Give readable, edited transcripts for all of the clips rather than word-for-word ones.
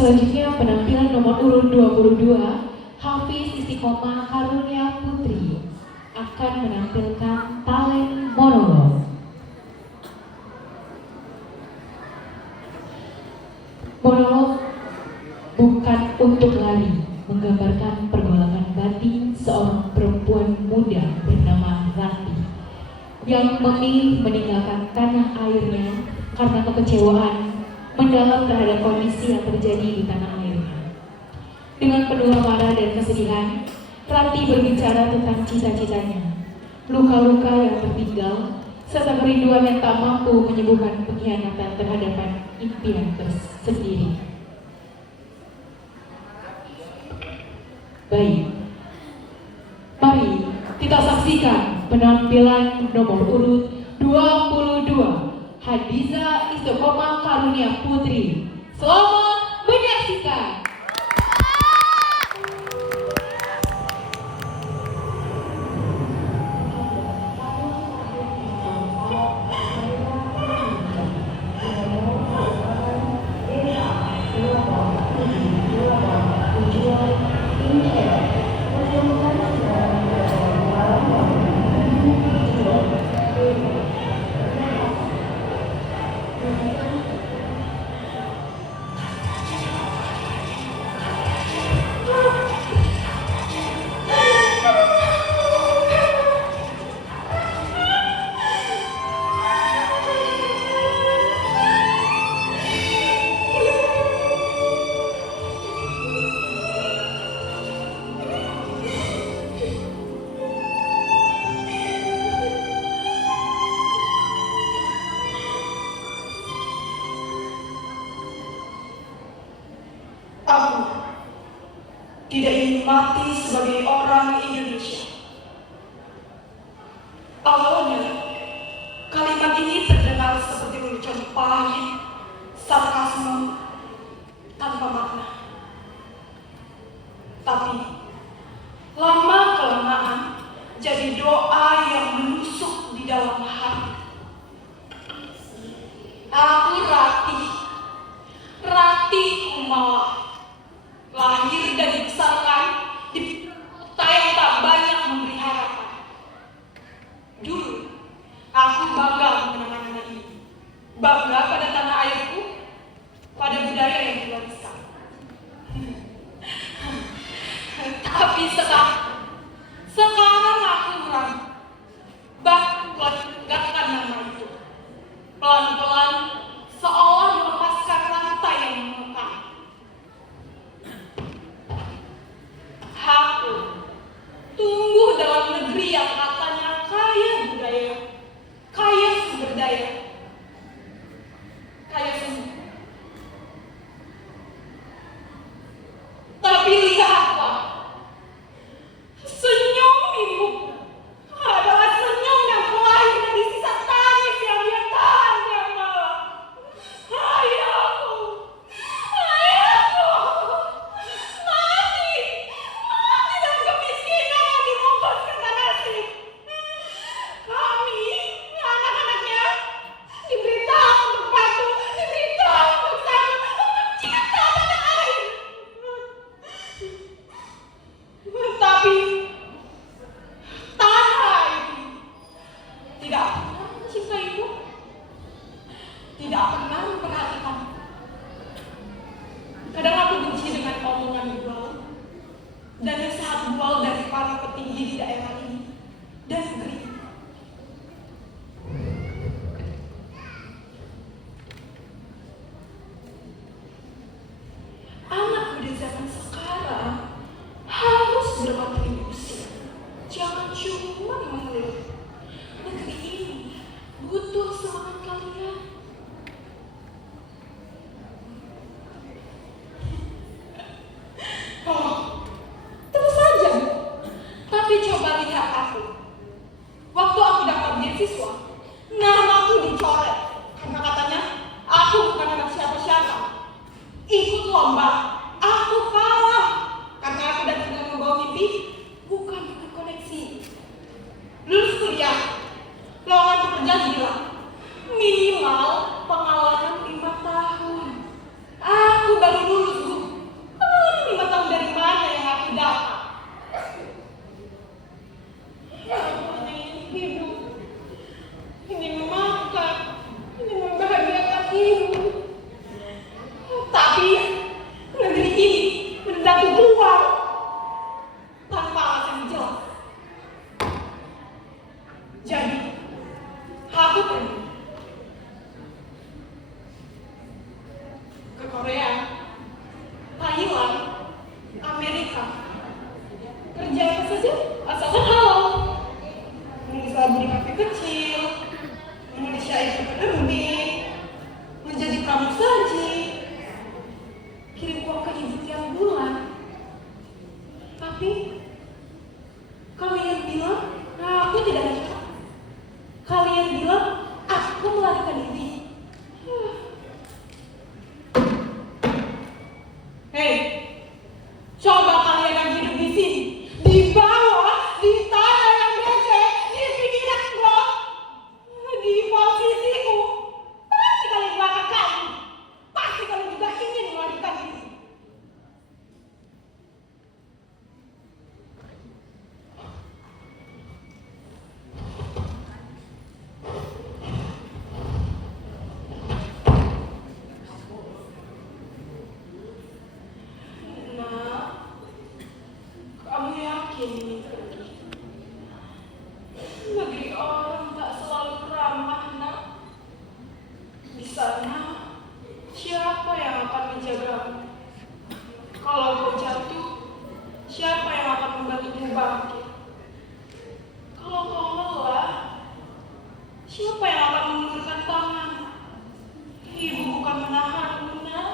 Selanjutnya penampilan nomor urut 22, Hafiz Istiqomah Karunia Putri akan menampilkan talent monolog. Monolog bukan untuk lari, menggambarkan pergolakan batin seorang perempuan muda bernama Rati yang memilih meninggalkan tanah airnya karena kekecewaan mendalam terhadap kondisi yang terjadi di tanah airnya. Dengan penuh amarah dan kesedihan, Rati berbicara tentang cita-citanya, luka-luka yang tertinggal, serta kerinduan yang tak mampu menyembuhkan pengkhianatan terhadap impian tersendiri. Baik, mari kita saksikan penampilan nomor urut 22, Hadiza Istiqomah Karunia Putri. Selamat menyaksikan. Aku tidak ingin mati sebagai orang Indonesia. Awalnya, kalimat ini terdengar seperti lelucon pahit, sarkasme, tanpa makna. Tapi, lama-kelamaan jadi doa yang menusuk di dalam hati. Aku Rati Kumala. Lahir dan dibesarkan di kota yang tak banyak memberi harapan. Dulu, aku bangga mengenang nama ini. Bangga pada tanah airku, pada budaya yang diwariskan. Tapi sekarang aku ragu. Bahkan menegakkan nama itu. Pelan-pelan, seolah melepaskan rantai yang mengekang. Aku tumbuh dalam negeri yang katanya kaya budaya, kaya sumber daya, kaya semua. Tapi lihatlah, senyum ibu adalah senyum yang lahir dari sisa tangis yang dia tahan tiap malam. Ayahku, mati dalam kemiskinan yang dibungkus karena nasib. Kami, anak-anaknya, diberitahu untuk patuh, diberitahu untuk sanggup mencinta tanah air. Tapi tanah itu tidak pernah mencintaiku, tidak pernah memperhatikan. Kadang aku benci dengan omongan bual dan nasihat bual dari para petinggi di daerah ini dan negeri. Anak muda zaman sekarang harus berkontribusi, jangan cuma mengeluh. Negeri ini butuh semangat kalian. Oh, terus saja. Tapi coba lihat aku. Waktu aku dapat beasiswa, namaku dicoret karena katanya aku bukan anak siapa-siapa. Ikut lomba, aku kalah karena aku datang dengan membawa mimpi, bukan dengan koneksi. Lulus kuliah, lowongan pekerjaan bilang minimal pengalaman 5 tahun. Aku baru lulus saja, asalkan halal. Menulis lagu di kafe kecil, menulis syair di penerbit, menjadi pramusaji, kirim uang ke ibu tiap bulan. Tapi kalian bilang, aku tidak ada. Kalian bilang, aku melarikan diri. Hei, coba kalian yang hidup di sini, di bawah, di tanah yang becek, di pinggiran got, di posisiku, pasti kalian juga akan kalah. Pasti kalian juga ingin melarikan diri. Kamu yakin ini pergi? Negeri orang tak selalu ramah, nak. Di sana, siapa yang akan menjagamu? Kalau kau jatuh, siapa yang akan membantumu bangkit? Kalau kau lelah, siapa yang akan mengulurkan tangan? Ibu bukan menahanmu, nak.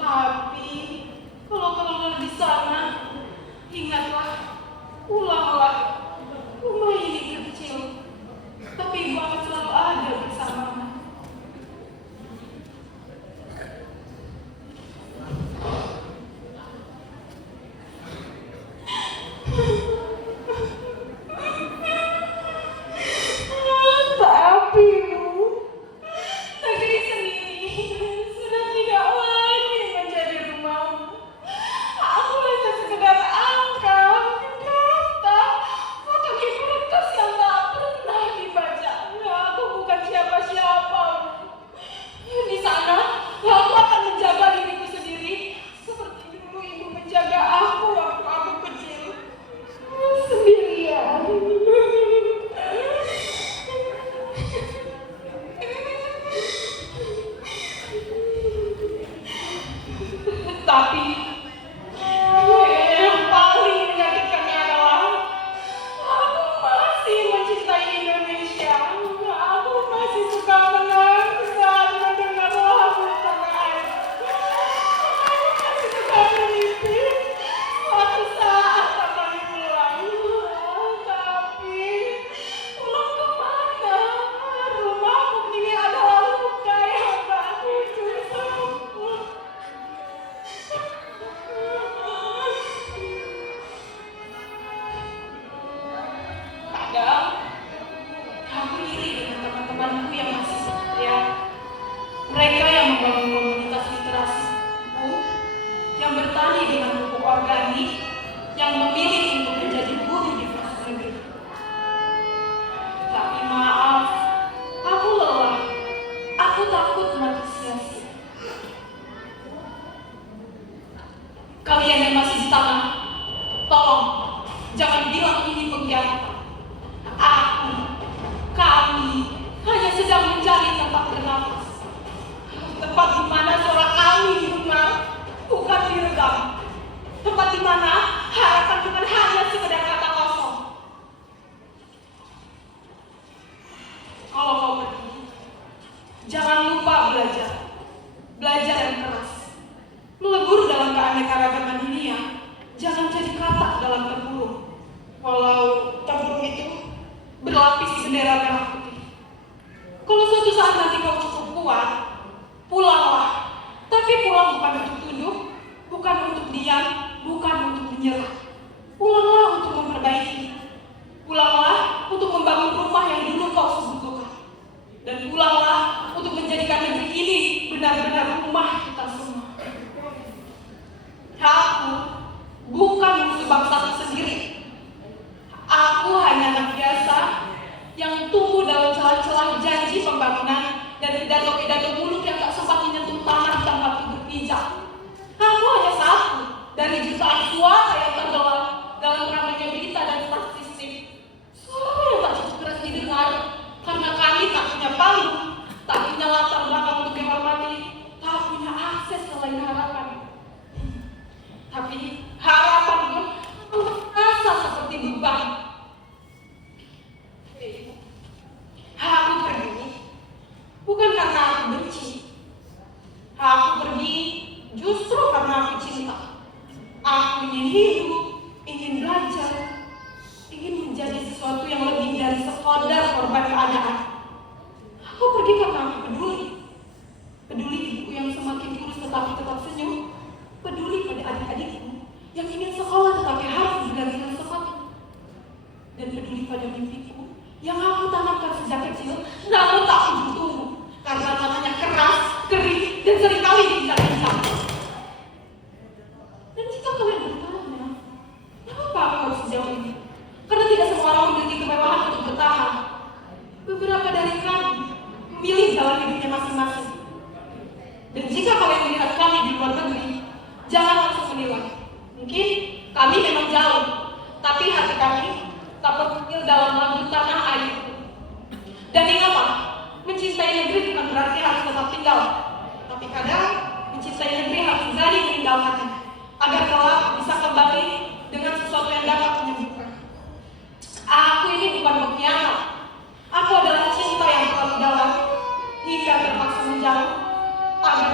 Tapi, kalau kau lelah di sana, ingatlah, ulanglah, rumah ini kecil, tapi ibu akan selalu ada bersamamu. Tapi Bu, negeri sendiri sudah tidak lagi menjadi rumahmu. Aku hanya sekedar angka, data, foto kertas yang tak pernah dibacanya. Aku bukan siapa-siapa. Di sana, aku akan menjaga diriku sendiri seperti dulu ibu menjaga aku waktu aku kecil. Sendirian. Tapi yang paling menyakitkannya adalah aku masih mencintai Indonesia. Aku masih suka menangis saat mendengar lagu tanah air. Aku masih suka bermimpi suatu saat akan pulang. Tapi pulang kemana? Rumahku kini adalah luka yang tak kunjung sembuh. Kadang aku iri dengan teman-temanku yang masih setia. Mereka yang membangun komunitas literasi buku, yang bertani dengan pupuk organik, yang memilih untuk menjadi guru di kelas negeri. Tapi maaf, aku lelah. Aku takut mati sia-sia. Kalian yang masih di tanah, tolong jangan bilang ini pengkhianatan. Kami hanya sedang mencari tempat bernafas. Tempat di mana suara kami didengar, bukan diredam. Tempat di mana harapan bukan hanya sekedar kata kosong. Kalau kau pergi, jangan lupa belajar. Belajar yang keras. Melebur dalam keanekaragaman dunia, jangan jadi katak dalam tempurung. Walau tempurung itu berlapis di bendera merah putih. Kalau suatu saat nanti kau cukup kuat, pulanglah. Tapi pulang bukan untuk tunduk, bukan untuk diam, bukan untuk menyerah. Pulanglah untuk memperbaiki. Pulanglah untuk membangun rumah yang dulu kau sembunyikan. Dan pulanglah untuk menjadikan negeri ini benar-benar rumah kita semua. Aku bukan musuh bangsaku sendiri. Aku hanya anak biasa yang tumbuh keadaan. Aku pergi karena aku peduli. Peduli ibuku yang semakin kurus tetapi tetap senyum. Peduli pada adik-adikku yang ingin sekolah tetapi harus bergantian sepatu. Dan peduli pada mimpiku yang aku tanamkan sejak kecil, namun tak tumbuh karena tanahnya keras, kering, dan seringkali diinjak-injak. Dan jika kalian bertanya, kenapa aku harus sejauh ini? Karena tidak semua orang memiliki kemewahan untuk bertahan. Beberapa dari kami memilih jalan hidupnya masing-masing. Dan jika kalian melihat kami di luar negeri, jangan langsung menilai. Mungkin kami memang jauh, tapi hati kami tak terukir dalam lagu tanah air. Dan ingatlah, mencintai negeri bukan berarti harus tetap tinggal. Tapi kadang, mencintai negeri harus berani meninggalkannya, agar kelak bisa kembali dengan sesuatu yang dapat menyembuhkan. Aku ini bukan pengkhianat. Aku adalah cinta yang terlalu dalam hingga terpaksa menjauh agar